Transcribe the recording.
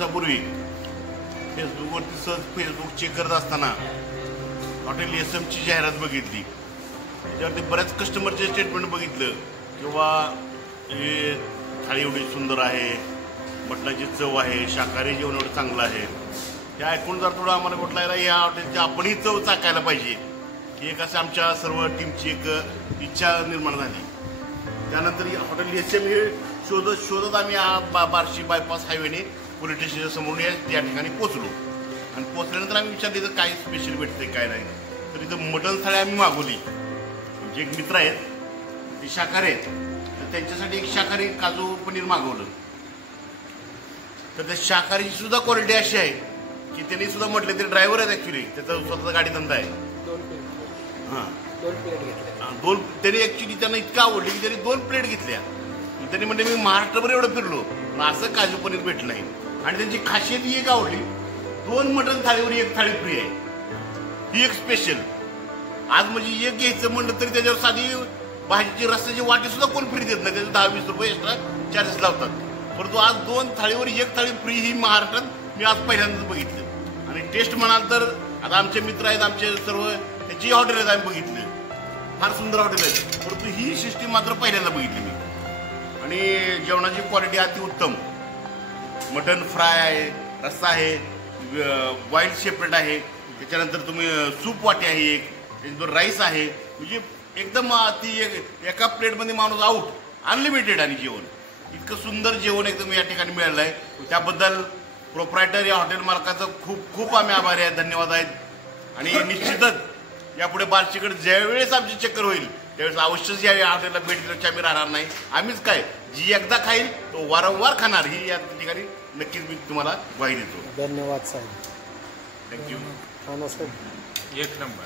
दिवसापूर्वी फेसबुकवरती सहज Facebook check करत असताना हॉटेल SM ची जाहिरात बघितली. त्याच्यावरती बऱ्याच कस्टमरचे स्टेटमेंट बघितलं किंवा हे थाळी एवढी सुंदर आहे, मटणाची चव आहे, शाकाहारी जेवण एवढं चांगलं आहे. हे ऐकून जर थोडं आम्हाला कुठला या हॉटेलची आपणही चव चाकायला पाहिजे ही एक असं आमच्या सर्व टीमची एक इच्छा निर्माण झाली. त्यानंतर हॉटेल SM हे शोधत आम्ही बार्शी बायपास हायवेने पोलीस स्टेशनच्या समोरून या ठिकाणी पोचलो. आणि पोचल्यानंतर आम्ही विचारलं इथं काय स्पेशल भेटते काय नाही. तर इथं मटण थाळी आम्ही मागवली. जे एक मित्र आहेत ते शाकाहारी आहेत, तर त्यांच्यासाठी एक शाकाहारी काजू पनीर मागवलं. तर त्या शाकाहारीची सुद्धा क्वालिटी अशी आहे की त्यांनी सुद्धा म्हटलं ते ड्रायव्हर आहेत ॲक्च्युली, त्याचा स्वतःचा गाडी धंदा आहे. हां, त्यांनी ॲक्च्युली त्यांना इतकं आवडली की त्यांनी 2 प्लेट घेतल्या. त्यांनी म्हणजे मी महाराष्ट्रभर एवढं फिरलो पण असं काजू पनीर भेटलं नाही. आणि त्यांची खासियत ही एक आवडली, 2 मटण थाळीवर 1 थाळी फ्री आहे. ही एक स्पेशल. आज म्हणजे एक घ्यायचं म्हणलं तरी त्याच्यावर साधी भाजीची रस्त्याची वाटी सुद्धा कोण फ्री देत नाही, त्याचे 10-20 रुपये एक्स्ट्रा चार्जेस लावतात. परंतु आज 2 थाळीवर 1 थाळी फ्री ही महाराष्ट्रात मी आज पहिल्यांदाच बघितलं. आणि टेस्ट म्हणाल तर आता आमचे मित्र आहेत, आमचे सर्व त्याची हॉटेल आहेत, आम्ही बघितलं फार सुंदर हॉटेल आहेत. परंतु ही सिस्टीम मात्र पहिल्यांदा बघितली मी. आणि जेवणाची क्वालिटी अतिउत्तम. मटन फ्राय आहे, रस्सा आहे, वाईल्ड सेपरेट आहे, त्याच्यानंतर तुम्ही सूप वाटी आहे, एक त्याच्याबरोबर राईस आहे. म्हणजे एकदम ती एका प्लेटमध्ये माणूस आऊट, अनलिमिटेड. आणि जेवण इतकं सुंदर जेवण एकदम या ठिकाणी मिळालं आहे. त्याबद्दल प्रोप्रायटर या हॉटेल मालकाचं खूप खूप आम्ही आभारी आहेत, धन्यवाद आहेत. आणि निश्चितच यापुढे बार्शीकडे ज्यावेळेस आमची चक्कर होईल त्यावेळेस अवश्यच या हॉटेलला भेट दिल्याची आम्ही राहणार नाही. आम्हीच काय, जी एकदा खाईल तो वारंवार खाणार ही या ठिकाणी नक्कीच मी तुम्हाला ग्वाही देतो. धन्यवाद साहेब. थँक्यू. नमस्कार. 1 नंबर.